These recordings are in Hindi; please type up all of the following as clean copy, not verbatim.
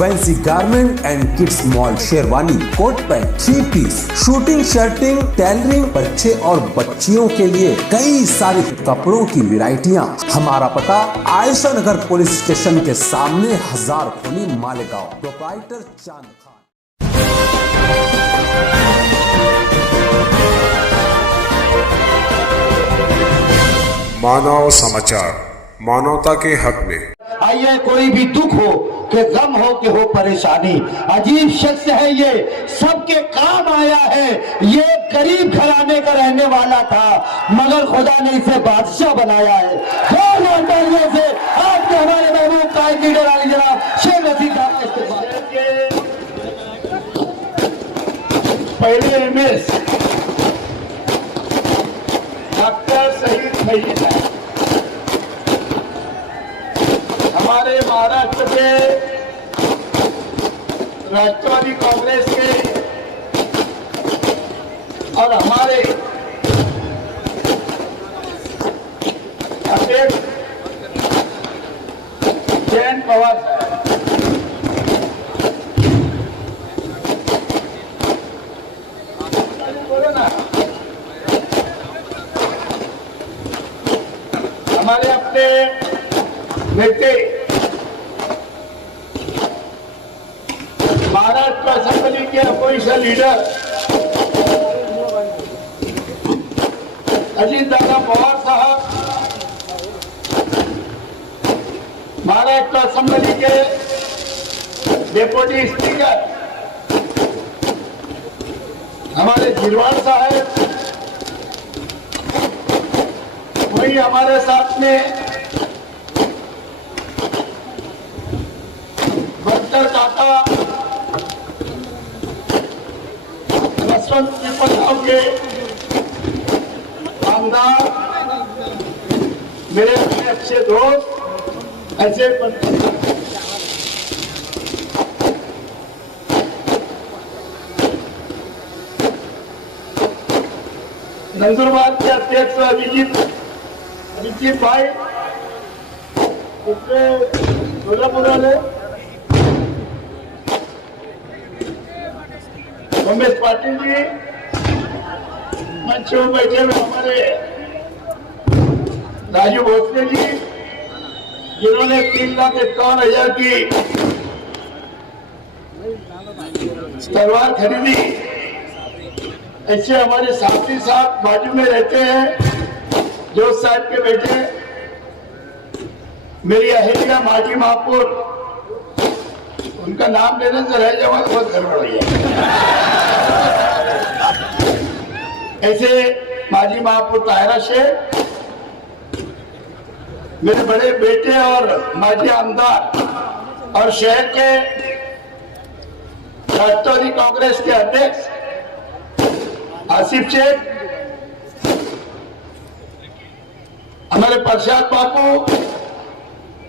Fancy garment and kids mall, sherwani, coat pant, 3 piece, suiting, shirting, tailoring, बच्चे और बच्चियों के लिए कई सारे कपड़ों की वैरायटियां। हमारा पता आयशा नगर पुलिस स्टेशन के सामने, हजार खोली, मालेगांव। प्रोप्राइटर चांद खान। मानव समाचार, मानवता के हक में। आइए, कोई भी दुख हो कि गम हो कि हो परेशानी, अजीब शख्स है ये, सबके काम आया है। ये गरीब घराने का रहने वाला था, मगर खुदा ने इसे बादशाह बनाया है। से आपके हमारे महबूब कायद लीडर आली जनाब शेख रशीद साहब का इस्तेमाल। पहले एमएस डॉक्टर शहीद भैया हमारे महाराष्ट्र के राष्ट्रवादी कांग्रेस के और हमारे अध्यक्ष जयंत पवार बोलो ना, हमारे अपने नेता महाराष्ट्र असेंबली के अपोजिशन लीडर अजीत दादा पवार साहब, महाराष्ट्र असेंबली के डिप्टी स्पीकर हमारे गिरवाड़ साहब, वही हमारे साथ में बख्तर काका यशवंत पठाव के आमदार, मेरे अच्छे दोस्त, ऐसे नंदुरबार के अध्यक्ष अभिजीत भाई, सोलापुर वाले रमेश पाटिल जी, मंच में बैठे हुए हमारे राजू भोसले जी, जिन्होंने 3,51,000 की तलवार खरीदी। ऐसे हमारे साथी साहब बाजू में रहते हैं, जो साहब के बेटे मेरी अहिल्या माजी महापुर, उनका नाम लेने से रह जाऊंगा तो बहुत गड़बड़ हो जाएगा। ऐसे माजी महापुर ताहिरा शेख, मेरे बड़े बेटे और माजी आमदार और शहर के राष्ट्रवादी कांग्रेस के अध्यक्ष आसिफ शेख, हमारे प्रसाद बाबू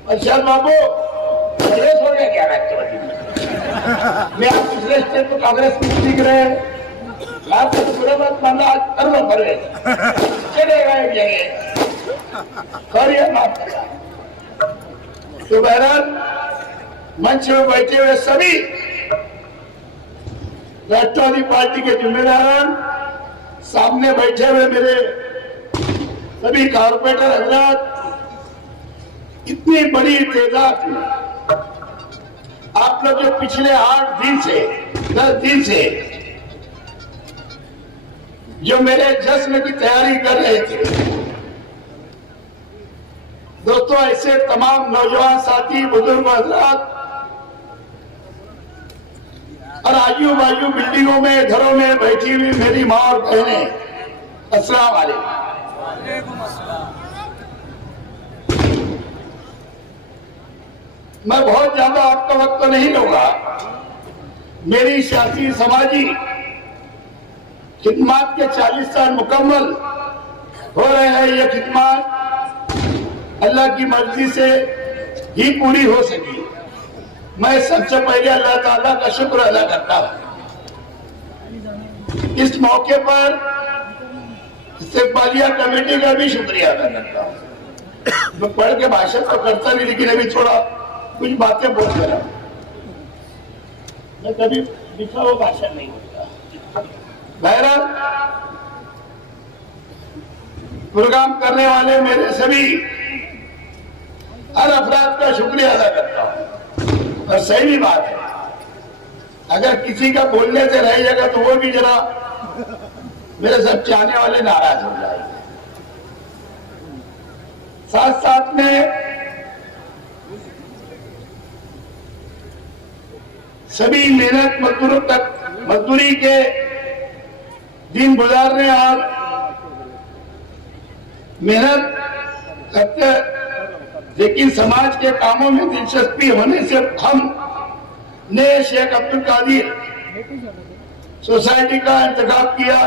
कांग्रेस हो गया क्या राष्ट्रवादी में? आप पिछले स्टेट को कांग्रेस में दिख रहे हैं, आप तो बुरा मत मानना, आज कर लो प्रवेश चलेगा एक जगह और माफ करना। तो बहरहाल मंच में बैठे हुए सभी राष्ट्रवादी पार्टी के जिम्मेदार, सामने बैठे हुए मेरे सभी कारपोरेटर हजरात, इतनी बड़ी तादाद में आप लोग जो पिछले 8 दिन से 10 दिन से जो मेरे जश्न की तैयारी कर रहे थे, दोस्तों, ऐसे तमाम नौजवान साथी, बुजुर्ग हजरात और आजू बाजू बिल्डिंगों में, घरों में बैठी हुई मेरी माँ और बहनें, अस्सलाम वालेकुम। मैं बहुत ज्यादा आपका वक्त तो नहीं लूंगा। मेरी सियासी समाजी खिदमत के 40 साल मुकम्मल हो रहे हैं। ये खिदमत अल्लाह की मर्जी से ही पूरी हो सकी। मैं सबसे पहले अल्लाह ताला का शुक्र अदा करता हूं। इस मौके पर इस्तेमालिया कमेटी का भी शुक्रिया अदा करता हूँ। मैं पढ़ के भाषण तो करता नहीं, लेकिन अभी थोड़ा कुछ बातें बोल रहा हूं। मैं कभी लिखा हुआ भाषण नहीं होता। बहरहाल प्रोग्राम करने वाले मेरे सभी हर अफराद का शुक्रिया अदा करता हूं। और सही भी बात है, अगर किसी का बोलने से रह जाएगा तो वो भी जरा मेरे सब चाहने वाले नाराज हो जाएंगे। साथ साथ में सभी मेहनत मजदूरों तक मजदूरी के दिन गुजारने और मेहनत करते लेकिन समाज के कामों में दिलचस्पी होने से हम ने शेख अब्दुल कादिर सोसाइटी का इंतखाब किया।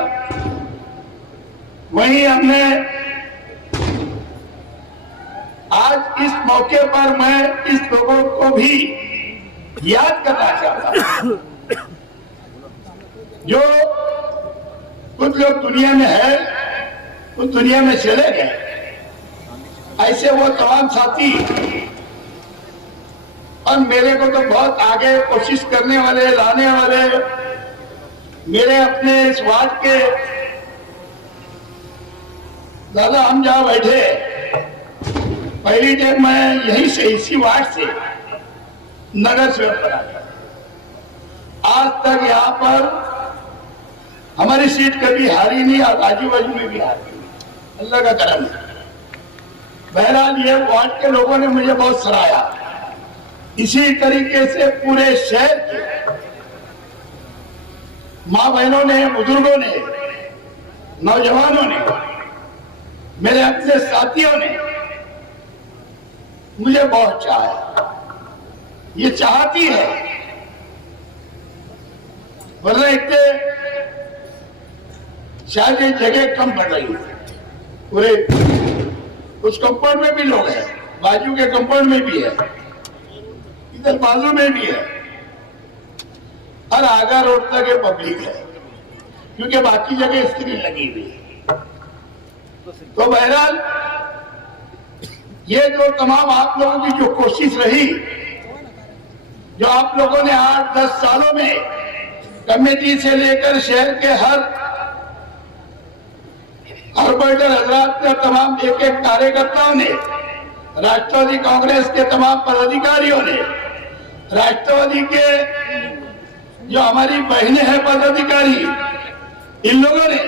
वहीं हमने आज इस मौके पर मैं इस लोगों को भी याद करना चाहता हूं जो कुछ लोग दुनिया में है, कुछ दुनिया में चले गए। ऐसे वो तमाम साथी और मेरे को तो बहुत आगे कोशिश करने वाले, लाने वाले मेरे अपने इस वार्ड के दादा, हम जहां बैठे पहली टाइम मैं यहीं से इसी वार्ड से नगर सेवक बना था। आज तक यहाँ पर हमारी सीट कभी हारी नहीं और आजू बाजू में भी हारी नहीं, अल्लाह का करम है। बहरहाल ये वार्ड के लोगों ने मुझे बहुत सराहा। इसी तरीके से पूरे शहर के माँ बहनों ने, बुजुर्गों ने, नौजवानों ने, मेरे अपने साथियों ने मुझे बहुत चाहा। ये चाहती है, वरना इतने शायद ये जगह कम पड़ रही है। पूरे उस कंपाउंड में भी लोग हैं, बाजू के कंपाउंड में भी है, इधर बाजू में भी है और आगा रोड तक ये पब्लिक है, क्योंकि बाकी जगह स्क्रीन लगी हुई है। तो बहरहाल ये जो तमाम आप लोगों की जो कोशिश रही, जो आप लोगों ने 8-10 सालों में कमेटी से लेकर शहर के हर कॉर्पोरेटर हजरात ने, तमाम एक एक कार्यकर्ताओं ने, राष्ट्रवादी कांग्रेस के तमाम पदाधिकारियों ने, राष्ट्रवादी के जो हमारी बहनें हैं पदाधिकारी, इन लोगों ने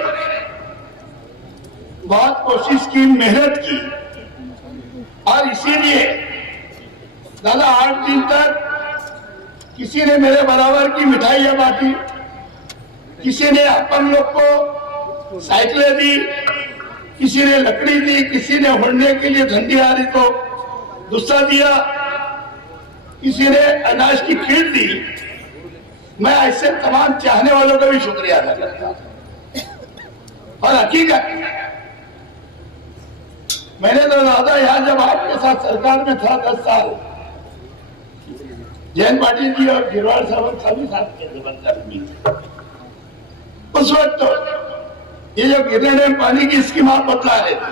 बहुत कोशिश की, मेहनत की। और इसीलिए दादा 8 दिन तक किसी ने मेरे बराबर की मिठाइयां बांटी, किसी ने अपन लोग को साइकिलें दी, किसी ने लकड़ी दी, किसी ने उड़ने के लिए ठंडी आ रही तो गुस्सा दिया, किसी ने अनाज की खीर दी। मैं ऐसे तमाम चाहने वालों का भी शुक्रिया अदा करता हूं। और हकीकत मैंने तो दादा यहाँ जब आपके साथ सरकार में था 10 साल, जयंत पाटिल जी और गिरवाड़ साहब सभी साथ के थे बनकर। उस वक्त तो ये जो गिरने डैम पानी की स्कीम आप बतला रहे थे,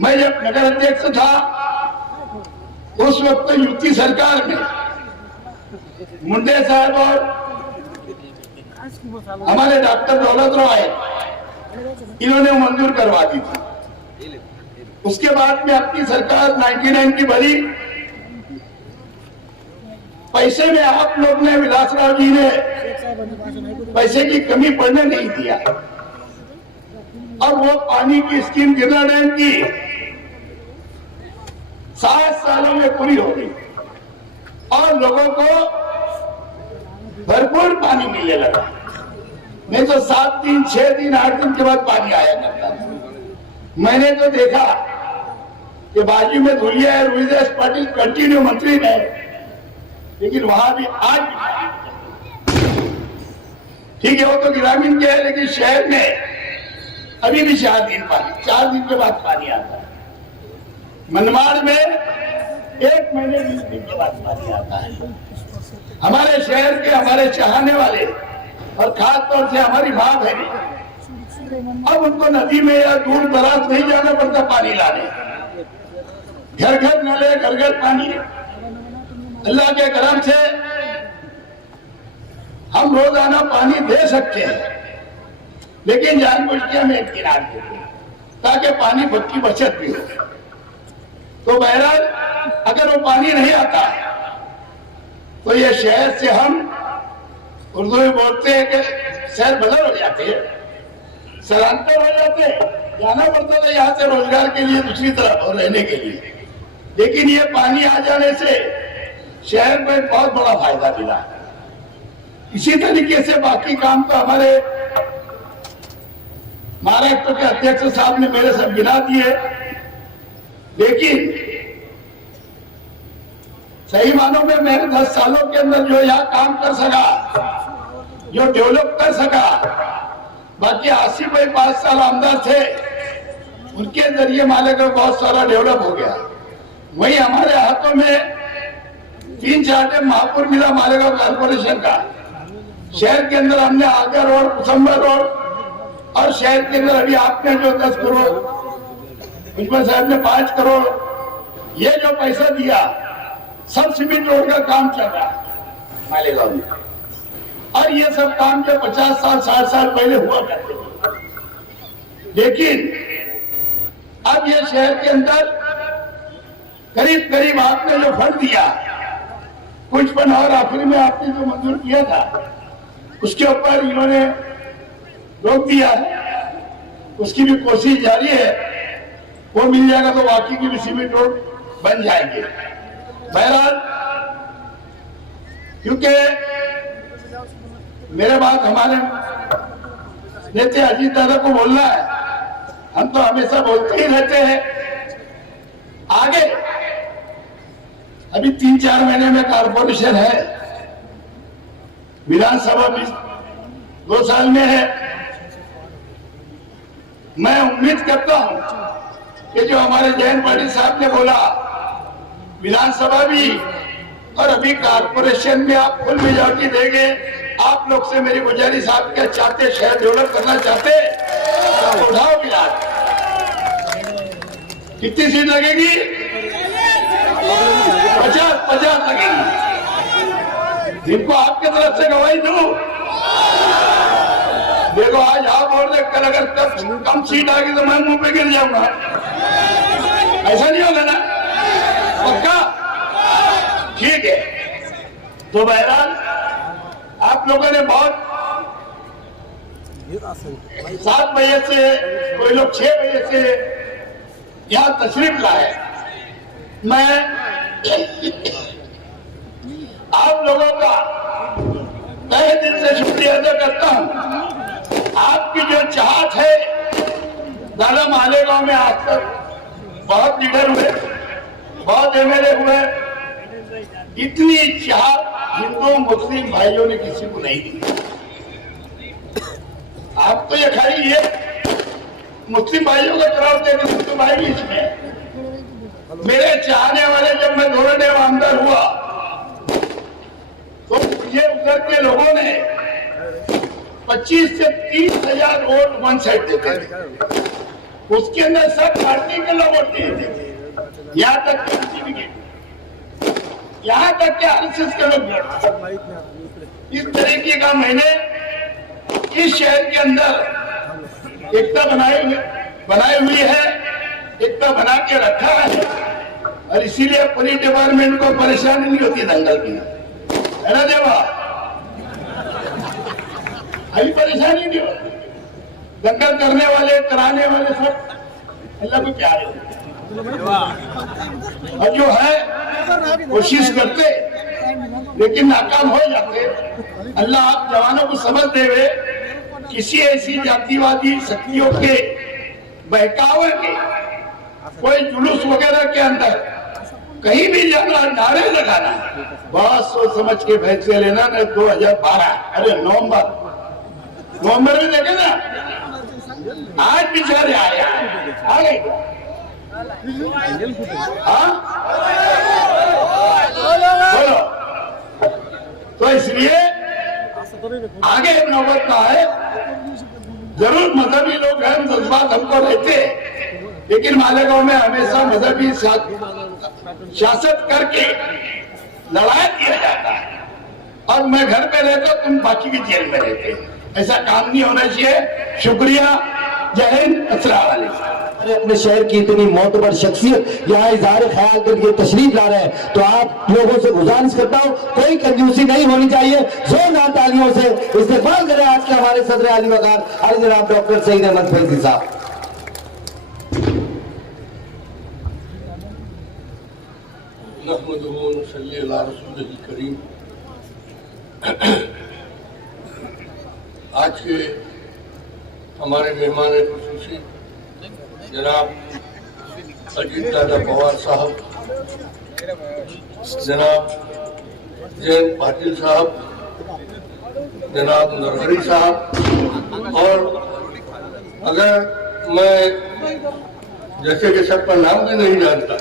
मैं जब नगर अध्यक्ष था उस वक्त तो युति सरकार में मुंडे साहब और हमारे डॉक्टर दौलत राव आए, इन्होंने मंजूर करवा दी थी। उसके बाद में अपनी सरकार 99 की बनी। पैसे में आप लोग ने, विलासराव जी ने पैसे की कमी पड़ने नहीं दिया और वो पानी की स्कीम गिरना डैम की 7 सालों में पूरी हो गई और लोगों को भरपूर पानी मिलने लगा। नहीं तो 7 दिन, 6 दिन, 8 दिन के बाद पानी आया करता था। मैंने तो देखा कि बाजू में धुलिया है, रुईदास पाटिल कंटिन्यू मंत्री रहे, लेकिन वहां भी आज ठीक है, वो तो ग्रामीण के है, लेकिन शहर में अभी भी 4 दिन पानी, 4 दिन के बाद पानी आता है। मनमाड़ में 1 महीने 20 दिन के बाद पानी आता है। हमारे शहर के, हमारे चाहने वाले और खास तौर से हमारी माँ बहनें, अब उनको नदी में या दूर दराज नहीं जाना पड़ता पानी लाने। घर घर नले, घर घर पानी। अल्लाह के करम से हम रोजाना पानी दे सकते हैं, लेकिन जानबूझ के हम एक किनार देते हैं ताकि पानी की बचत भी हो। तो बहरहाल अगर वो पानी नहीं आता तो ये शहर से हम उर्दू में बोलते हैं कि शहर बदल हो जाते हैं, स्थलांतर हो जाते हैं, जाना पड़ता था यहाँ से रोजगार के लिए दूसरी तरफ और रहने के लिए। लेकिन ये पानी आ जाने से शहर को एक बहुत बड़ा फायदा मिला। इसी तरीके से बाकी काम तो हमारे महाराष्ट्र के अध्यक्ष साहब ने मेरे सब गिना दिए, लेकिन सही मानों में मैंने 10 सालों के अंदर जो यहाँ काम कर सका, जो डेवलप कर सका, बाकी आसिफ भाई 5 साल आमदार थे, उनके जरिए मालेगांव बहुत सारा डेवलप हो गया। वही हमारे हाथों में 3-4 डैम महापुर मिला मालेगांव कॉर्पोरेशन का। शहर के अंदर हमने आगर रोड, कुसुम्बर रोड, और शहर के अंदर अभी आपने जो 10 करोड़, मुख्यमंत्री साहब ने 5 करोड़, ये जो पैसा दिया सब सीमेंट रोड का काम चल रहा है मालेगांव में। और ये सब काम जो 50 साल 60 साल पहले हुआ करते थे, लेकिन अब ये शहर के अंदर करीब करीब आपने जो फंड दिया, कुछ फंड और आखिरी में आपने जो मंजूर किया था उसके ऊपर इन्होंने रोक दिया है। उसकी भी कोशिश जारी है, वो मिल जाएगा तो वाकई की भी सीमेंट रोड बन जाएगी। बहरहाल क्योंकि मेरे बात हमारे नेता अजीत दादा को बोलना है, हम तो हमेशा बोलते ही रहते हैं। आगे अभी 3-4 महीने में कॉर्पोरेशन है, विधानसभा भी 2 साल में है। मैं उम्मीद करता हूं कि जो हमारे जयंत पाटिल साहब ने बोला, विधानसभा भी और अभी कॉर्पोरेशन में आप फुल मेजॉरिटी देंगे। आप लोग से मेरी गुजारिश, आप क्या चाहते, शहर डेवलप करना चाहते तो उठाओ गिलास। कितनी सीट लगेगी? 50 लगेगी। जिनको आपके तरफ से गवाही दूं, देखो आज आप बोल रहे, कल अगर कम सीट आ गई तो मैं मुंह पे गिर जाऊंगा। ऐसा नहीं होगा ना? पक्का? ठीक है। तो बहरहाल आप लोगों ने बहुत 7 बजे से, कोई लोग 6 बजे से यहाँ तशरीफ लाए। मैं आप लोगों का तहे दिल से शुक्रिया अदा करता हूँ। आपकी जो चाहत है, दादा मालेगांव में आज तक बहुत लीडर हुए, बहुत एमएलए हुए, इतनी चाहत हिंदू मुस्लिम भाइयों ने किसी को नहीं दी। आप तो ये खाली ये मुस्लिम भाइयों का क्राउड देते, हिंदू भाई भी इसमें। मेरे चाहने वाले, जब मैं दोनों आमदार हुआ तो ये उधर के लोगों ने 25 से 30 हजार वोट वन साइड देते थे। उसके अंदर सब पार्टी के लोग वोट देते थे, यहाँ तक के आरएसएस के लोग। इस तरीके का मैंने इस शहर के अंदर एकता बनाई हुई है, एकता बना के रखा है, और इसीलिए पुलिस डिपार्टमेंट को परेशानी नहीं होती दंगल की, है ना देवा? अभी परेशानी नहीं होती। दंगल करने वाले, कराने वाले सब अल्लाह को प्यारे होते, और जो है कोशिश करते लेकिन नाकाम हो जाते। अल्लाह आप जवानों को समझ देवे, किसी ऐसी जातिवादी शक्तियों के बहकावे के, कोई जुलूस वगैरह के अंदर कहीं भी जाना, नारे लगाना, बहुत सोच समझ के फैसले लेना। न 2012, अरे नवंबर में देखे ना, आज बेचारे आ गए। बोलो, तो इसलिए आगे नौबत का है। जरूर मजहबी लोग हैं, जज्बात हमको रहते, लेकिन मालेगांव में हमेशा मजहबी शासक करके लड़ाई किया जाता है, और और मैं घर पे रहता, तुम बाकी की जेल में रहते। ऐसा काम नहीं होना चाहिए। शुक्रिया, जय हिंद, अस्सलाम वालेकुम। अरे अपने शहर की इतनी मोतबर शख्सियत यहाँ इजहार ख्याल के लिए तशरीफ ला रहे हैं, तो आप लोगों से गुजारिश करता हूँ कोई कंजूसी नहीं होनी चाहिए। जोरदार तालियों से इस्तेमाल करें आज के हमारे सदर आली वकार अली जनाब डॉक्टर सईद अहमद फैजी साहब। करीम। आज के हमारे मेहमान खुसूसी जनाब अजीत दादा पवार साहब, जनाब जयंत पाटिल साहब, जनाब नरहरी साहब, और अगर मैं जैसे कि सबका नाम भी नहीं जानता,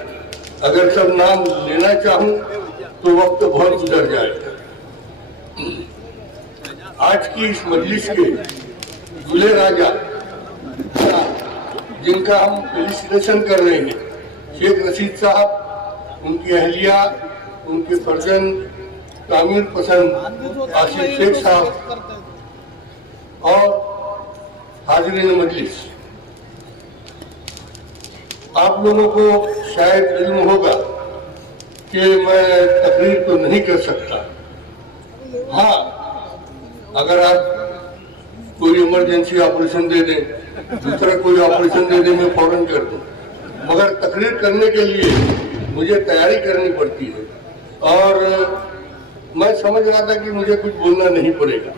अगर सब नाम लेना चाहूं तो वक्त बहुत गुजर जाएगा। आज की इस मजलिस के दूल्हे राजा जिनका हम फेलिसिटेशन कर रहे हैं, शेख रशीद साहब, उनकी अहलिया, उनके फर्जंद तामीर पसंद आसिफ शेख साहब और हाजिरीन मजलिस, आप लोगों को शायद इल्म होगा कि मैं तकरीर तो नहीं कर सकता। हाँ, अगर आप कोई इमरजेंसी ऑपरेशन दे दें, दूसरा कोई ऑपरेशन दे दें, मैं फौरन कर दूं, मगर तकरीर करने के लिए मुझे तैयारी करनी पड़ती है और मैं समझ रहा था कि मुझे कुछ बोलना नहीं पड़ेगा,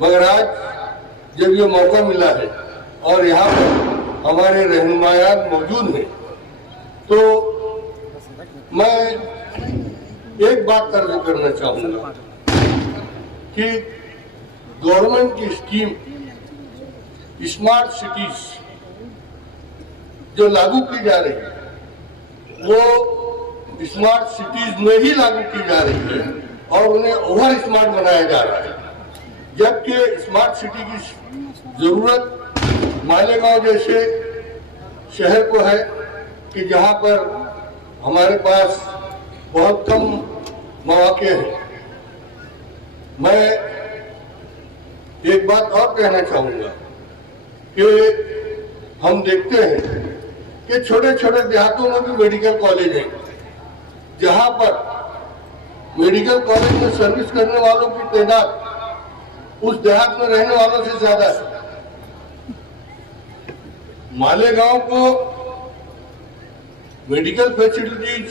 मगर आज जब ये मौका मिला है और यहाँ पर हमारे रहनुमायात मौजूद हैं, तो मैं एक बात अर्ज करना चाहूँगा कि गवर्नमेंट की स्कीम स्मार्ट सिटीज जो लागू की जा रही है, वो स्मार्ट सिटीज में ही लागू की जा रही है और उन्हें ओवर स्मार्ट बनाया जा रहा है, जबकि स्मार्ट सिटी की जरूरत मालेगांव जैसे शहर को है कि जहां पर हमारे पास बहुत कम मौके हैं। मैं एक बात और कहना चाहूंगा कि हम देखते हैं कि छोटे छोटे देहातों में भी मेडिकल कॉलेज हैं, जहां पर मेडिकल कॉलेज में सर्विस करने वालों की तादाद उस देहात में रहने वालों से ज्यादा है। मालेगांव को मेडिकल फैसिलिटीज,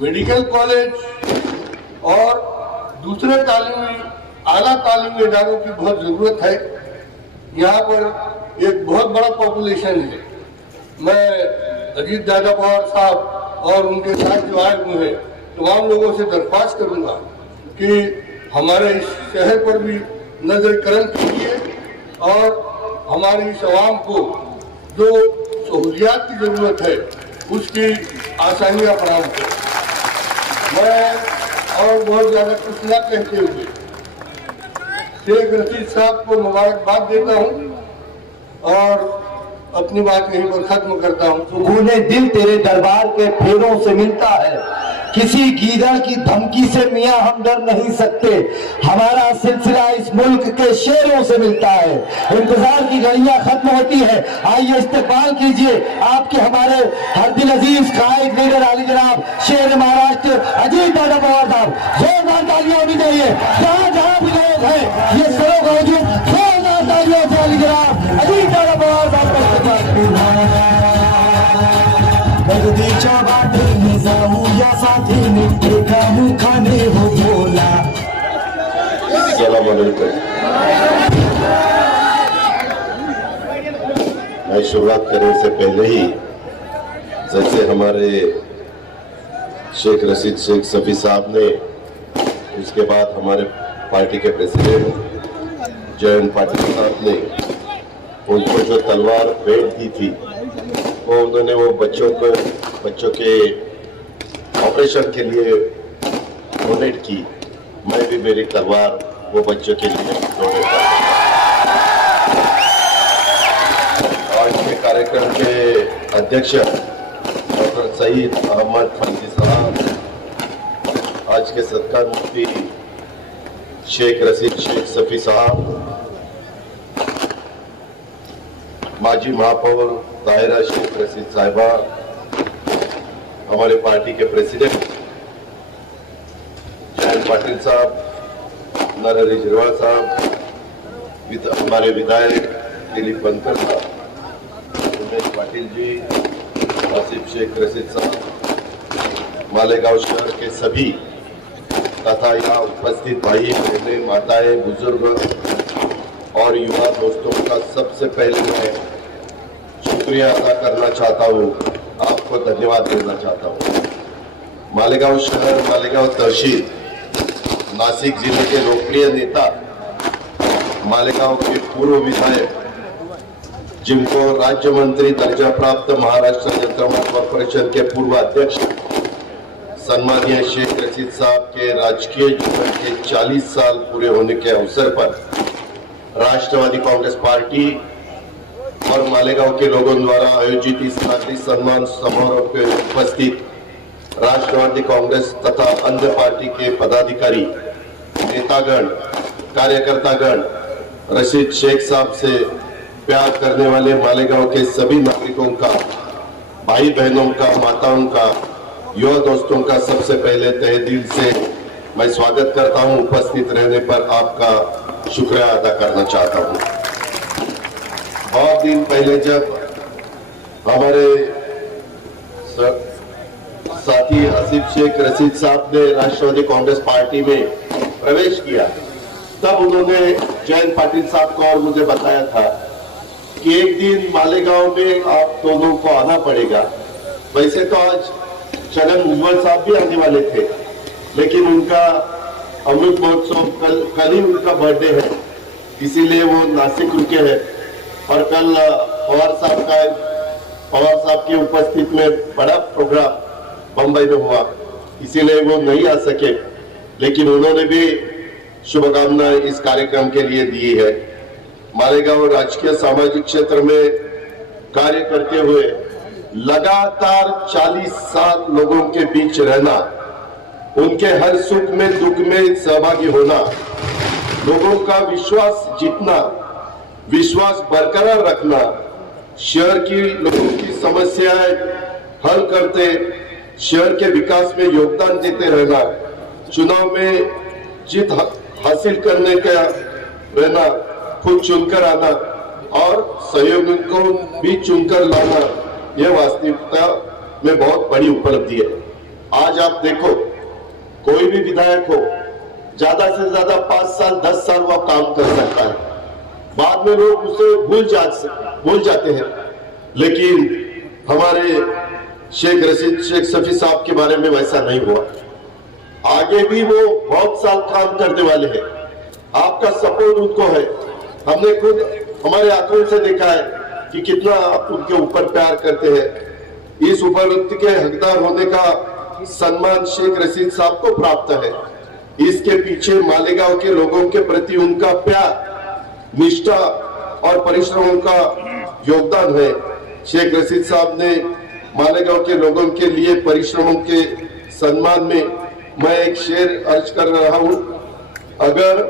मेडिकल कॉलेज और दूसरे आला तालीमी इदारों की बहुत जरूरत है। यहाँ पर एक बहुत बड़ा पॉपुलेशन है। मैं अजीत दादा पवार साहब और उनके साथ जो आए हुए हैं तमाम लोगों से दरख्वास्त करूंगा कि हमारे इस शहर पर भी नजर करम कीजिए और हमारी इस आवाम को जो सहूलियात की जरूरत है उसकी आसानियां फराहम करें। मैं और बहुत ज्यादा कुछ न कहते हुए शेख रशीद साहब को मुबारकबाद देता हूँ और अपनी बात यहीं पर खत्म करता हूँ। सुकूने दिल तेरे दरबार के फेरों से मिलता है, किसी गीदड़ की धमकी से मियां हम डर नहीं सकते, हमारा सिलसिला इस मुल्क के शेरों से मिलता है। इंतजार की घड़ियां खत्म होती है, आइए इस्तेमाल कीजिए आपके हमारे हर दिल अजीज कायद लीडर आली जनाब शेर महाराष्ट्र अजीत दादा पवार साहब। जोरदार तालियां होनी चाहिए जहां जहां भी लोग हैं, ये सरों का वजूद जोरदार तालियों से आली जनाब अजीत दादा पवार साहब का गर्दीच्या वाटेने जाऊ या साथीने एका मुखाने हो बोला। अस्सलाम वालेकुम। मैं शुरुआत करने से पहले ही जैसे हमारे शेख रशीद शेख सफी साहब ने, उसके बाद हमारे पार्टी के प्रेसिडेंट जयंत पाटिल साहब ने उनको जो तलवार भेंट दी थी वो उन्होंने वो बच्चों के ऑपरेशन के लिए डोनेट की। मैं भी मेरी तलवार वो बच्चों के लिए डोनेट कर। आज के कार्यक्रम के अध्यक्ष डॉक्टर सईद अहमद फैजी साहब, आज के सत्कार मुफ्ती शेख रशीद शेख सफी साहब, माजी महापौर ताहिरा शेख रशीद साहिबा, हमारे पार्टी के प्रेसिडेंट जयंत पाटिल साहब, नरहरि झिरवाल साहब, हमारे विधायक दिलीप बनकर साहब, उमेश पाटिल जी, आसिफ शेख रशीद साहब, मालेगांव शहर के सभी तथा यहाँ उपस्थित भाई बहनें, माताएं, बुजुर्ग और युवा दोस्तों का सबसे पहले मैं शुक्रिया अदा करना चाहता हूँ, आपको धन्यवाद देना चाहता हूँ। मालेगांव शहर, मालेगांव तहसील, नासिक जिले के लोकप्रिय नेता, मालेगांव के पूर्व विधायक, जिनको राज्य मंत्री दर्जा प्राप्त महाराष्ट्र जनता कॉर्पोरेशन के पूर्व अध्यक्ष सम्मानीय शेख रशीद साहब के राजकीय जीवन के 40 साल पूरे होने के अवसर पर राष्ट्रवादी कांग्रेस पार्टी और मालेगांव के लोगों द्वारा आयोजित इस नागरिक सम्मान समारोह के उपस्थित राष्ट्रवादी कांग्रेस तथा अन्य पार्टी के पदाधिकारी, नेतागण, कार्यकर्तागण, रशीद शेख साहब से प्यार करने वाले मालेगांव के सभी नागरिकों का, भाई बहनों का, माताओं का, युवा दोस्तों का सबसे पहले तहे दिल से मैं स्वागत करता हूं। उपस्थित रहने पर आपका शुक्रिया अदा करना चाहता हूं। बहुत दिन पहले जब हमारे साथी आसिफ शेख रशीद साहब ने राष्ट्रवादी कांग्रेस पार्टी में प्रवेश किया, तब उन्होंने जयंत पाटिल साहब को और मुझे बताया था कि एक दिन मालेगांव में आप दोनों को आना पड़ेगा। वैसे तो आज छगन भुजबल साहब भी आने वाले थे, लेकिन उनका अमृत महोत्सव कल ही उनका बर्थडे है, इसीलिए वो नासिक रुके हैं और कल पवार साहब की उपस्थित में बड़ा प्रोग्राम बंबई में हुआ, इसीलिए वो नहीं आ सके, लेकिन उन्होंने भी शुभकामनाएं इस कार्यक्रम के लिए दी है। मालेगांव राजकीय सामाजिक क्षेत्र में कार्य करते हुए लगातार 40 साल लोगों के बीच रहना, उनके हर सुख में दुख में सहभागी होना, लोगों का विश्वास जीतना, विश्वास बरकरार रखना, शहर की लोगों की समस्याएं हल करते, शहर के विकास में योगदान देते रहना, चुनाव में जीत हासिल करने का रहना, खुद चुनकर आना और सहयोगियों को भी चुनकर लाना, यह वास्तविकता में बहुत बड़ी उपलब्धि है। आज आप देखो, कोई भी विधायक हो, ज्यादा से ज्यादा 5 साल 10 साल वह काम कर सकता है, बाद में लोग उसे भूल जाते हैं, लेकिन हमारे शेख रशीद शेख सफी साहब के बारे में वैसा नहीं हुआ। आगे भी वो बहुत साल काम करने वाले हैं, आपका सपोर्ट उनको है। हमने खुद हमारे आंखों से देखा है कि कितना आप उनके ऊपर प्यार करते हैं। इस उपलब्धि के हकदार होने का सम्मान शेख रशीद साहब को प्राप्त है। इसके पीछे मालेगांव के लोगों के प्रति उनका प्यार, निष्ठा और परिश्रमों का योगदान है। शेख रशीद साहब ने मालेगांव के लोगों के लिए परिश्रमों के सम्मान में मैं एक शेर अर्ज कर रहा हूं। अगर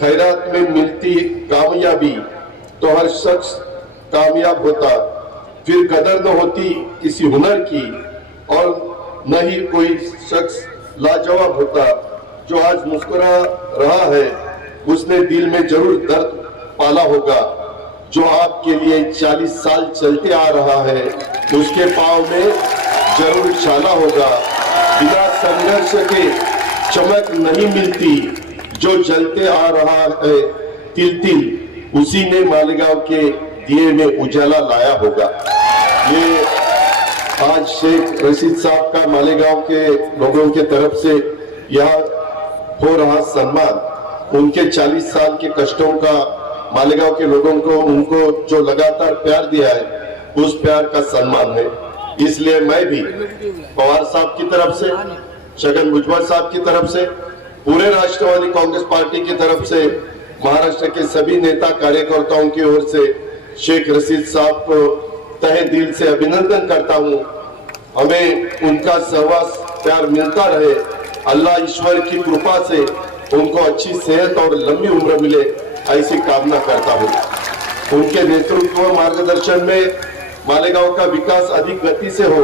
खैरात में मिलती कामयाबी तो हर शख्स कामयाब होता, फिर कदर न होती किसी हुनर की और न ही कोई शख्स लाजवाब होता। जो आज मुस्कुरा रहा है उसने दिल में जरूर दर्द पाला होगा। जो आपके लिए 40 साल चलते आ रहा है उसके पांव में जरूर छाला होगा। बिना संघर्ष के चमक नहीं मिलती, जो जलते आ रहा है तिल तिल उसी ने मालेगांव के दिए में उजाला लाया होगा। ये आज शेख रशीद साहब का मालेगांव के लोगों के तरफ से यह हो रहा सम्मान, उनके 40 साल के कष्टों का मालेगांव के लोगों को, उनको जो लगातार प्यार दिया है उस प्यार का सम्मान है। इसलिए मैं भी पवार साहब की तरफ से, छगन भुजबल साहब की तरफ से, पूरे राष्ट्रवादी कांग्रेस पार्टी की तरफ से, महाराष्ट्र के सभी नेता कार्यकर्ताओं की ओर से शेख रशीद साहब को तहे दिल से अभिनंदन करता हूं। हमें उनका सहवास प्यार मिलता रहे। अल्लाह ईश्वर की कृपा से उनको अच्छी सेहत और लंबी उम्र मिले, ऐसी कामना करता हूँ। उनके नेतृत्व व मार्गदर्शन में मालेगांव का विकास अधिक गति से हो,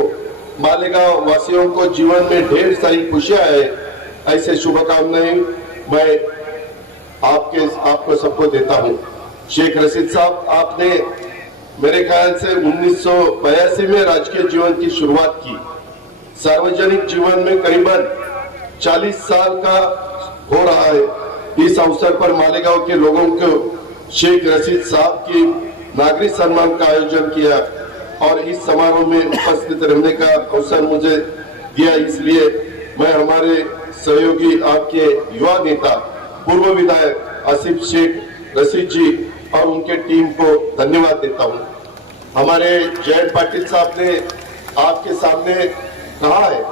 मालेगांव वासियों को जीवन में ढेर सारी खुशियां आए, ऐसे शुभकामनाएं मैं आपको सबको देता हूं। शेख रशीद साहब, आपने मेरे ख्याल से 1982 में राजकीय जीवन की शुरुआत की। सार्वजनिक जीवन में करीबन 40 साल का हो रहा है। इस अवसर पर मालेगांव के लोगों को शेख रशीद साहब की नागरिक सम्मान का आयोजन किया और इस समारोह में उपस्थित रहने का अवसर मुझे दिया, इसलिए मैं हमारे सहयोगी आपके युवा नेता पूर्व विधायक आसिफ शेख रशीद जी और उनके टीम को धन्यवाद देता हूं। हमारे जयंत पाटिल साहब ने आपके सामने कहा है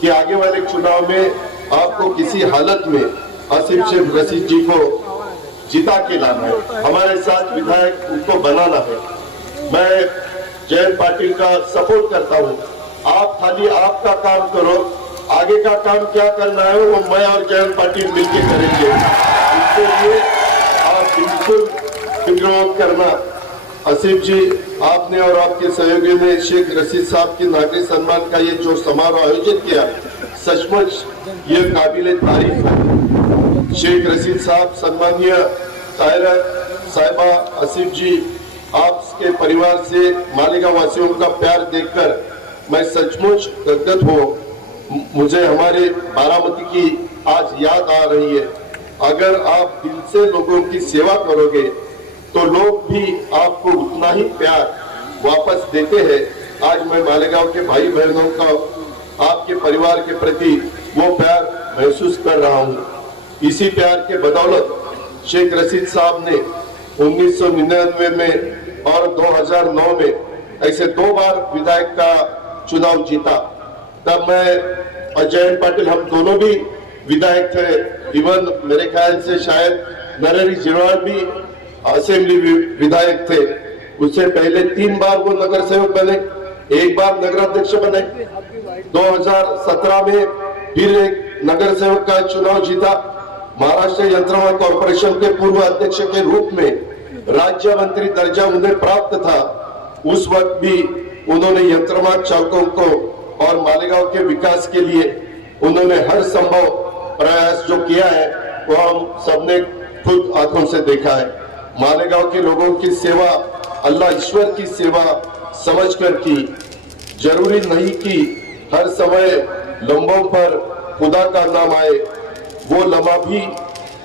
कि आगे वाले चुनाव में आपको किसी हालत में आसिफ शेख रशीद जी को जिता के लाना है, हमारे साथ विधायक उनको बनाना है। मैं जयंत पाटिल का सपोर्ट करता हूं। आप खाली आपका काम करो, आगे का काम क्या करना है वो मैं और जयंत पाटिल मिलकर करेंगे। इसके लिए आप बिल्कुल फिक्र मत करना। आसिफ जी, आपने और आपके सहयोगी ने शेख रशीद साहब की नागरिक सम्मान का ये जो समारोह आयोजित किया, सचमुच ये काबिले तारीफ है। शेख रशीद साहब, सम्मानीय ताहिरा साहिबा, आसिफ जी, आपके परिवार से मालेगांव वासियों का प्यार देखकर मैं सचमुच गदगद हूँ। मुझे हमारे बारामती की आज याद आ रही है। अगर आप दिल से लोगों की सेवा करोगे तो लोग भी आपको उतना ही प्यार वापस देते हैं। आज मैं मालेगांव के भाई बहनों का आपके परिवार के प्रति वो प्यार महसूस कर रहा हूँ। इसी प्यार के बदौलत शेख रशीद साहब ने 1999 में और 2009 में ऐसे 2 बार विधायक का चुनाव जीता। तब मैं और जयंत पाटिल हम दोनों भी विधायक थे। इवन मेरे ख्याल से शायद नरहरी जिरवाल भी असेंबली विधायक थे। उससे पहले 3 बार वो नगर सेवक बने, 1 बार नगराध्यक्ष बने। 2017 में फिर एक नगर सेवक का चुनाव जीता। महाराष्ट्र यंत्रमाग कॉर्पोरेशन के पूर्व अध्यक्ष के रूप में राज्य मंत्री दर्जा उन्हें प्राप्त था। उस वक्त भी उन्होंने यंत्रमाग चालकों को और मालेगांव के विकास के लिए उन्होंने हर संभव प्रयास जो किया है वो हम सबने खुद आंखों से देखा है। मालेगांव के लोगों की सेवा अल्लाह ईश्वर की सेवा समझकर की। जरूरी नहीं कि हर समय लम्हों पर खुदा का नाम आए, वो लम्हा भी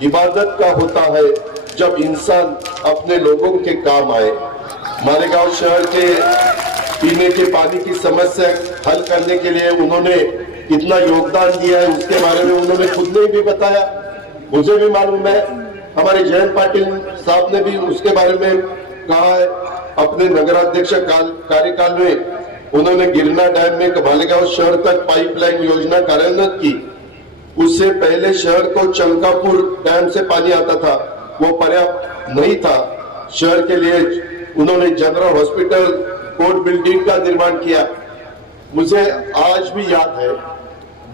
इबादत का होता है जब इंसान अपने लोगों के काम आए। मालेगांव शहर के पीने के पानी की समस्या हल करने के लिए उन्होंने कितना योगदान दिया है उसके बारे में उन्होंने खुद ने भी बताया, मुझे भी मालूम है। हमारे जयंत पाटिल साहब ने भी उसके बारे में कहा है। अपने नगराध्यक्ष कार्यकाल में उन्होंने गिरना डैम में मालेगांव शहर तक पाइपलाइन योजना कार्यान्वित की। उससे पहले शहर को चंकापुर डैम से पानी आता था, वो पर्याप्त नहीं था। शहर के लिए उन्होंने जनरल हॉस्पिटल कोर्ट बिल्डिंग का निर्माण किया। मुझे आज भी याद है,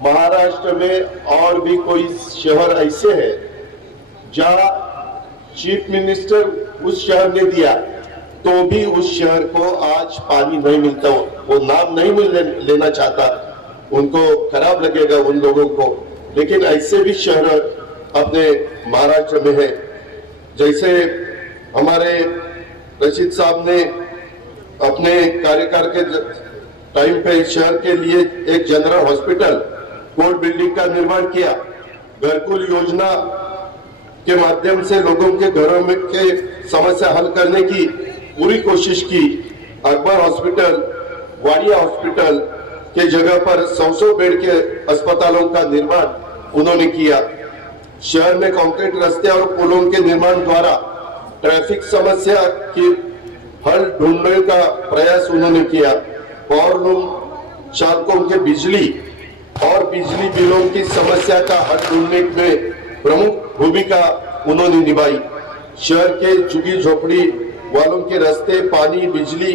महाराष्ट्र में और भी कोई शहर ऐसे है जहां चीफ मिनिस्टर उस शहर ने दिया तो भी उस शहर को आज पानी नहीं मिलता। वो नाम नहीं लेना चाहता, उनको खराब लगेगा उन लोगों को, लेकिन ऐसे भी शहर अपने महाराष्ट्र में है। जैसे हमारे रशीद साहब ने अपने कार्यकाल के टाइम पे शहर के लिए एक जनरल हॉस्पिटल कोर्ट बिल्डिंग का निर्माण किया। घरकुल योजना के माध्यम से लोगों के घरों में के समस्या हल करने की पूरी कोशिश की। अकबर हॉस्पिटल, वाडिया हॉस्पिटल के जगह पर 100 बेड के अस्पतालों का निर्माण उन्होंने किया। शहर में कंक्रीट रास्ते और पुलों के निर्माण द्वारा ट्रैफिक समस्या की हल ढूंढने का प्रयास उन्होंने किया। पावर लूम चालकों के बिजली और बिजली बिलों की समस्या का हल ढूंढने में प्रमुख भूमिका उन्होंने निभाई। शहर के झुग्गी झोपड़ी वालों के रास्ते, पानी, बिजली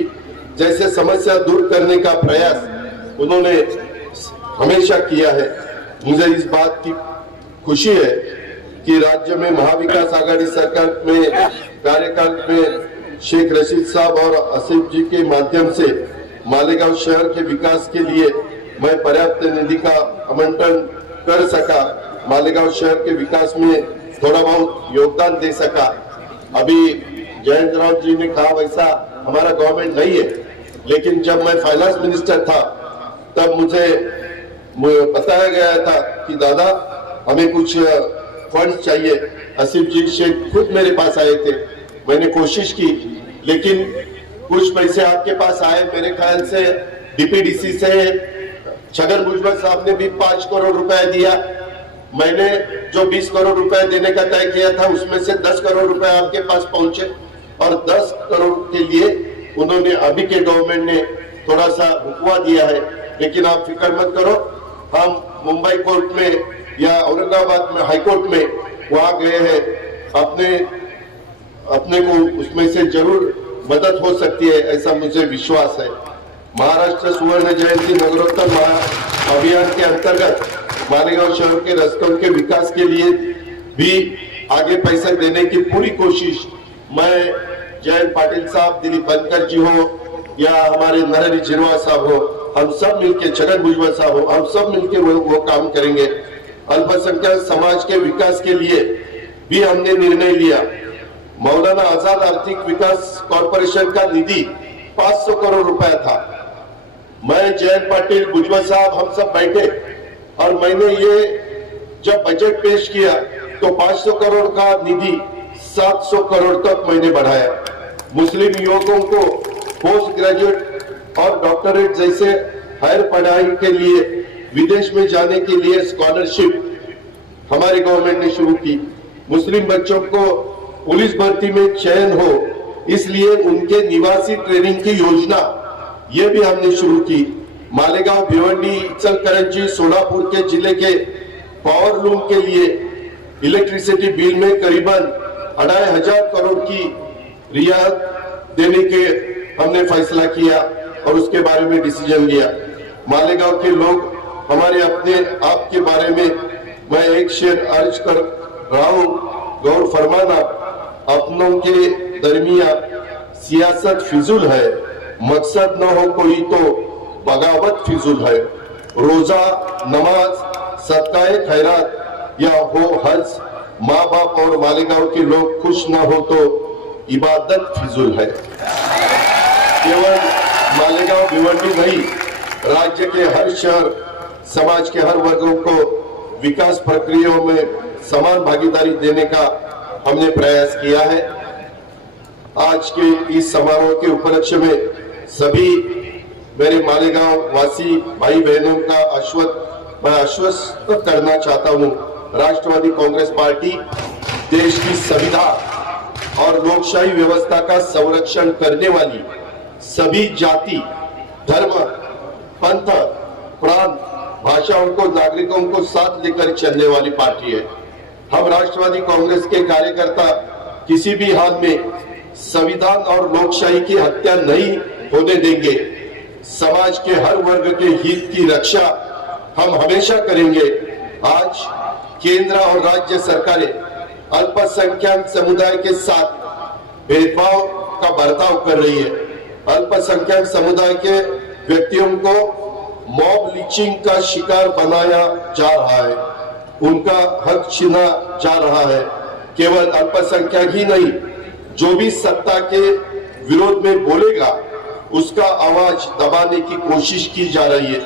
जैसे समस्या दूर करने का प्रयास उन्होंने हमेशा किया है। मुझे इस बात की खुशी है कि राज्य में महाविकास आघाड़ी सरकार में कार्यकाल में शेख रशीद साहब और आसिफ जी के माध्यम से मालेगांव शहर के विकास के लिए मैं पर्याप्त निधि का आवंटन कर सका, मालेगांव शहर के विकास में थोड़ा बहुत योगदान दे सका। अभी जयंत राव जी ने कहा वैसा हमारा गवर्नमेंट नहीं है, लेकिन जब मैं फाइनेंस मिनिस्टर था तब मुझे बताया गया था कि दादा हमें कुछ फंड्स चाहिए। आसिफ जी शेख खुद मेरे पास आए थे, मैंने कोशिश की, लेकिन कुछ पैसे आपके पास आए। मेरे ख्याल से डीपीडीसी से छगन भुजबल साहब ने भी 5 करोड़ रुपए दिया। मैंने जो 20 करोड़ रुपए देने का तय किया था उसमें से 10 करोड़ रुपए आपके पास पहुंचे, और 10 करोड़ के लिए उन्होंने अभी के गवर्नमेंट ने थोड़ा सा रुकवा दिया है। लेकिन आप फिक्र मत करो, हम मुंबई कोर्ट में या औरंगाबाद में हाईकोर्ट में वहां गए हैं, अपने को उसमें से जरूर मदद हो सकती है, ऐसा मुझे विश्वास है। महाराष्ट्र सुवर्ण जयंती नगरोत्तर अभियान के अंतर्गत मालेगांव शहर के रास्तों के विकास के लिए भी आगे पैसे देने की पूरी कोशिश मैं जयंत पाटिल साहब, दिलीप बनकर जी हो या हमारे नरहरि झिरवाल साहब हो, हम सब मिलके, छगन भुजबल साहब हो, हम सब मिलके वो काम करेंगे। अल्पसंख्यक समाज के विकास के लिए भी हमने निर्णय लिया। मौलाना आजाद आर्थिक विकास कॉर्पोरेशन का निधि 500 करोड़ रुपया था। मैं, जयंत पाटिल, भुजबल साहब, हम सब बैठे और मैंने ये जब बजट पेश किया तो 500 करोड़ का निधि 700 करोड़ तक मैंने बढ़ाया। मुस्लिम युवकों को पोस्ट ग्रेजुएट और डॉक्टरेट जैसे हायर पढ़ाई के लिए विदेश में जाने के लिए स्कॉलरशिप हमारी गवर्नमेंट ने शुरू की। मुस्लिम बच्चों को पुलिस भर्ती में चयन हो, इसलिए उनके निवासी ट्रेनिंग की योजना ये भी हमने शुरू की। मालेगांव, भिवंडी, इचलकरंजी, सोलापुर के जिले के पावर लूम के लिए इलेक्ट्रिसिटी बिल में करीबन 2500 करोड़ की रियायत देने के हमने फैसला किया और उसके बारे में डिसीजन लिया। मालेगांव के लोग हमारे अपने आप के बारे में मैं एक शेर अर्ज कर रहा हूं, गौर फरमाना। अपनों के दरमिया सियासत फिजूल है, मकसद न हो कोई तो बगावत फिजूल है। रोजा, नमाज, सदकाए खैरात या हो हज, माँ बाप और मालेगांव के लोग खुश न हो तो इबादत फिजूल है। केवल मालेगांव, भिवंडी नहीं, राज्य के हर शहर, समाज के हर वर्गों को विकास प्रक्रियाओं में समान भागीदारी देने का हमने प्रयास किया है। आज के इस समारोह के उपलक्ष्य में सभी मेरे मालेगांव वासी भाई बहनों का मैं आश्वस्त करना चाहता हूं, राष्ट्रवादी कांग्रेस पार्टी देश की संविधान और लोकशाही व्यवस्था का संरक्षण करने वाली सभी जाति, धर्म, पंथ, प्रांत, भाषाओं को, नागरिकों को साथ लेकर चलने वाली पार्टी है। हम राष्ट्रवादी कांग्रेस के कार्यकर्ता किसी भी हाल में संविधान और लोकशाही की हत्या नहीं होने देंगे। समाज के हर वर्ग के हित की रक्षा हम हमेशा करेंगे। आज केंद्र और राज्य सरकारें अल्पसंख्यक समुदाय के साथ भेदभाव का बर्ताव कर रही है। अल्पसंख्यक समुदाय के व्यक्तियों को मॉब लिंचिंग का शिकार बनाया जा रहा है, उनका हक छीना जा रहा है। केवल अल्पसंख्यक ही नहीं, जो भी सत्ता के विरोध में बोलेगा उसका आवाज दबाने की कोशिश की जा रही है।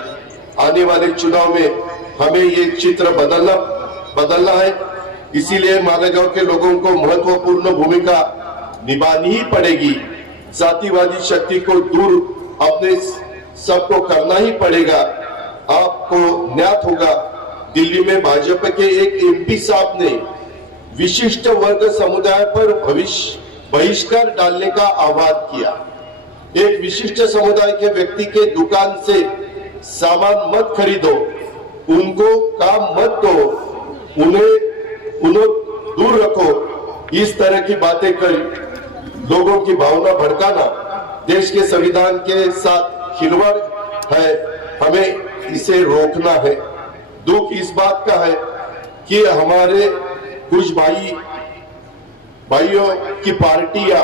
आने वाले चुनाव में हमें ये चित्र बदलना है, इसीलिए मालेगांव के लोगों को महत्वपूर्ण भूमिका निभानी ही पड़ेगी। जातिवादी शक्ति को दूर अपने सबको करना ही पड़ेगा। आपको ज्ञात होगा, दिल्ली में भाजपा के एक एमपी साहब ने विशिष्ट वर्ग समुदाय पर बहिष्कार डालने का आह्वान किया। एक विशिष्ट समुदाय के व्यक्ति के दुकान से सामान मत खरीदो, उनको काम मत दो, उन्हें दूर रखो। इस तरह की बातें कर लोगों की भावना भड़काना देश के संविधान के साथ खिलवाड़ है, हमें इसे रोकना है। दुख इस बात का है कि हमारे कुछ भाइयों की पार्टियां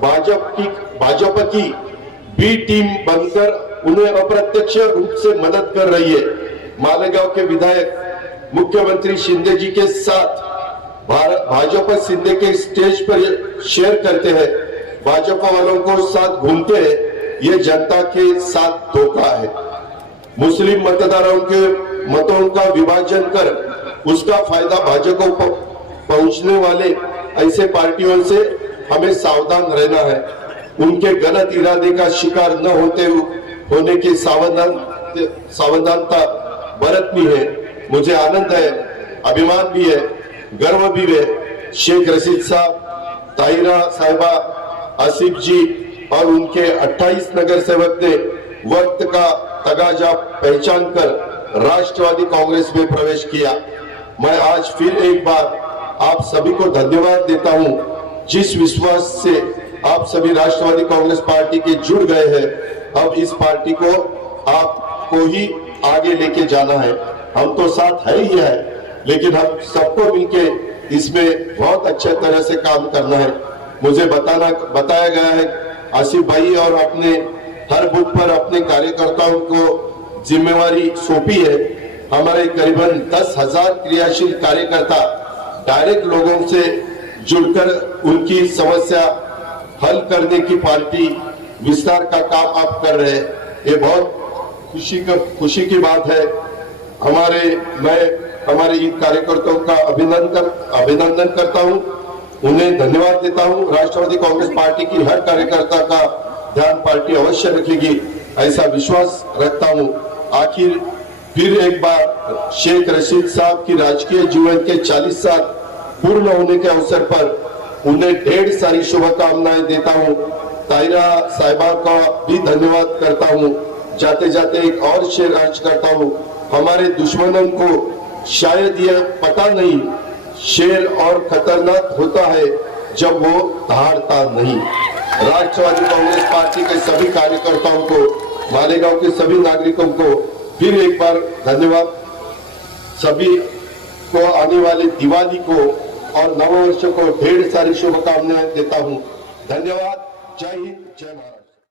भाजपा की बी टीम बनकर उन्हें अप्रत्यक्ष रूप से मदद कर रही है। मालेगांव के विधायक मुख्यमंत्री शिंदे जी के साथ भाजपा शिंदे के स्टेज पर शेयर करते हैं, भाजपा वालों को साथ घूमते हैं। ये जनता के साथ धोखा है। मुस्लिम मतदारों के मतों का विभाजन कर उसका फायदा भाजपा को पहुंचने वाले ऐसे पार्टियों से हमें सावधान रहना है। उनके गलत इरादे का शिकार न होने की सावधानता बरतनी है। मुझे आनंद है, अभिमान भी है, गर्व भी है। शेख रशीद साहब, ताहिरा साहिबा, आसिफ जी और उनके 28 नगर सेवक ने वक्त का तगाजा पहचान कर राष्ट्रवादी कांग्रेस में प्रवेश किया। मैं आज फिर एक बार आप सभी को धन्यवाद देता हूं, जिस विश्वास से आप सभी राष्ट्रवादी कांग्रेस पार्टी के जुड़ गए हैं। अब इस पार्टी को आपको ही आगे लेके जाना है। हम तो साथ है ही है, लेकिन हम सबको मिलके इसमें बहुत अच्छे तरह से काम करना है। मुझे बताया गया है आसिफ भाई और अपने हर बूथ पर अपने कार्यकर्ताओं को जिम्मेवारी सौंपी है। हमारे करीबन 10,000 क्रियाशील कार्यकर्ता डायरेक्ट लोगों से जुड़कर उनकी समस्या हल करने की पार्टी विस्तार का काम आप कर रहे हैं। ये बहुत खुशी की बात है। मैं हमारे इन कार्यकर्ताओं का अभिनंदन करता हूं, उन्हें धन्यवाद देता हूं। राष्ट्रवादी कांग्रेस पार्टी की हर कार्यकर्ता का ध्यान पार्टी अवश्य रखेगी, ऐसा विश्वास रखता हूं। आखिर फिर एक बार शेख रशीद साहब की राजकीय जीवन के 40 साल पूर्ण होने के अवसर पर उन्हें ढेर सारी शुभकामनाएं देता हूं। ताहिरा साहिबा का भी धन्यवाद करता हूं। जाते जाते एक और शेर अर्ज करता हूं, हमारे दुश्मनों को शायद यह पता नहीं, शेर और खतरनाक होता है जब वो दहाड़ता नहीं। राष्ट्रवादी कांग्रेस पार्टी के सभी कार्यकर्ताओं को, मालेगांव के सभी नागरिकों को फिर एक बार धन्यवाद। सभी को आने वाले दिवाली को और नववर्ष को ढेर सारी शुभकामनाएं देता हूं। धन्यवाद। जय हिंद, जय भारत।